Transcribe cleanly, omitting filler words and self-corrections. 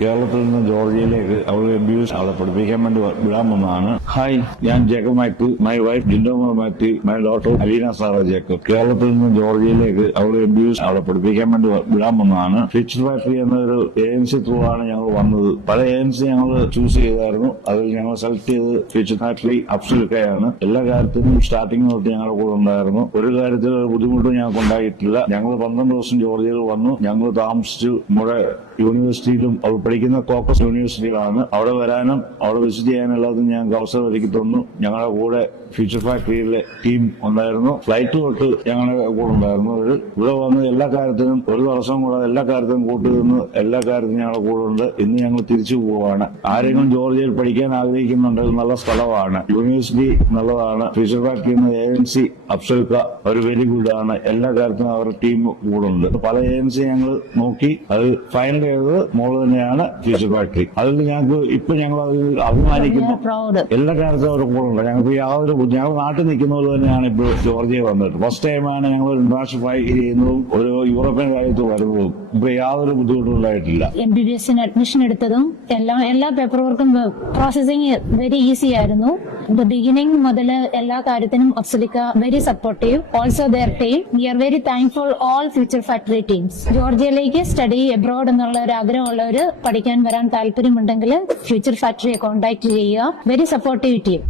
കേരളത്തിൽ നിന്ന് ജോർജിയയിലേക്ക് അവർ MBBS അവിടെ പഠിപ്പിക്കാൻ വേണ്ടി വിടാൻ വന്നതാണ്. ഹായ്, ഞാൻ Jacob Mathew, my wife Jindo Mathew, my daughter Aleena Sara Jacob. കേരളത്തിൽ നിന്ന് ജോർജിയയിലേക്ക് അവർ MBBS അവിടെ പഠിപ്പിക്കാൻ വേണ്ടി വിടാൻ വന്നതാണ്. ഫ്യൂച്ചർ ഫാക്ടറി എന്നൊരു ഏജൻസി ത്രൂ ആണ് ഞങ്ങൾ വന്നത്. പല ഏജൻസി ഞങ്ങൾ ചൂസ് ചെയ്തായിരുന്നു. അതിൽ ഞങ്ങൾ സെലക്ട് ചെയ്ത് ഫ്യൂച്ചർ ഫാക്ടറി അബ്സൊല്യൂട്ടാണ്. എല്ലാ കാര്യത്തിനും സ്റ്റാർട്ടിംഗ് തൊട്ട് ഞങ്ങളുടെ കൂടെ ഉണ്ടായിരുന്നു. ഒരു കാര്യത്തിൽ ഒരു ബുദ്ധിമുട്ടും ഞങ്ങൾക്ക് ഉണ്ടായിട്ടില്ല. ഞങ്ങൾ 12 ദിവസം ജോർജിയയിൽ വന്നു. ഞങ്ങൾ താമസിച്ചു നമ്മുടെ യൂണിവേഴ്സിറ്റിയിലും അവർ പഠിക്കുന്ന കോക്കസ് യൂണിവേഴ്സിറ്റിയിലാണ്. അവിടെ വരാനും അവിടെ വിസിറ്റ് ചെയ്യാനുള്ളതും ഞങ്ങൾക്ക് അവസരം ഒരുക്കി തന്നു. ഞങ്ങളുടെ കൂടെ ഫ്യൂച്ചർ ഫാക്ടറിയിലെ ടീം ഉണ്ടായിരുന്നു. ഫ്ലൈറ്റ് തൊട്ട് ഞങ്ങളുടെ കൂടെ ഉണ്ടായിരുന്നു. ഇവിടെ വന്ന് എല്ലാ കാര്യത്തിനും ഒരു ദിവസം കൂടെ എല്ലാ കാര്യത്തിനും കൂട്ടുനിന്ന് എല്ലാ കാര്യത്തിനും ഞങ്ങളുടെ കൂടെ ഉണ്ട്. ഇന്ന് ഞങ്ങൾ തിരിച്ചു പോവുകയാണ്. ആരെങ്കിലും ജോർജിയയിൽ പഠിക്കാൻ ആഗ്രഹിക്കുന്നുണ്ട്, നല്ല സ്ഥലമാണ്, യൂണിവേഴ്സിറ്റി നല്ലതാണ്. ഫ്യൂച്ചർ ഫാക്ടറി എന്ന ഏജൻസി അബ്സൊല്യൂട്ട ഒരു വെരി ഗുഡ് ആണ്. എല്ലാ കാര്യത്തിനും അവരുടെ ടീം കൂടെ ഉണ്ട്. പല ഏജൻസി ഞങ്ങൾ നോക്കി അത് ഫൈനൽ ചെയ്തത് മോള് തന്നെയാണ് ഫ്യൂച്ചർ ഫാക്ടറി. അതിൽ ഞങ്ങൾക്ക് ഇപ്പൊ ഞങ്ങൾ അഭിമാനിക്കുന്നു. എല്ലാ കാര്യത്തിലും അവരുടെ കൂടെ ഉണ്ട്. ഞങ്ങൾക്ക് ഞങ്ങൾ നാട്ടിൽ നിൽക്കുന്ന പോലെ തന്നെയാണ് ഇപ്പോൾ ജോർജിയ വന്നിട്ട്. ഫസ്റ്റ് ടൈമാണ് ഞങ്ങൾ ഇന്റർനാഷണൽ ഫ്ലൈ ചെയ്യുന്നതും ഒരു യൂറോപ്യൻ രാജ്യത്ത് വരുന്നതും. ഇപ്പൊ യാതൊരു ബുദ്ധിമുട്ടും ഉണ്ടായിട്ടില്ല. MBBS അഡ്മിഷൻ എടുത്തതും എല്ലാ പേപ്പർ വർക്കും പ്രോസസിങ് വെരി ഈസി ആയിരുന്നു. ബിഗിനിങ് മുതൽ എല്ലാ കാര്യത്തിനും ഒബ്സലിക്ക very supportive. Also their team. We are very thankful all future factory teams. ജോർജിയയിലേക്ക് സ്റ്റഡി എബ്രോഡ് എന്നുള്ള ഒരു ആഗ്രഹമുള്ളവർ പഠിക്കാൻ വരാൻ താല്പര്യമുണ്ടെങ്കിൽ ഫ്യൂച്ചർ ഫാക്ടറിയെ കോൺടാക്ട് ചെയ്യുക. Very supportive team.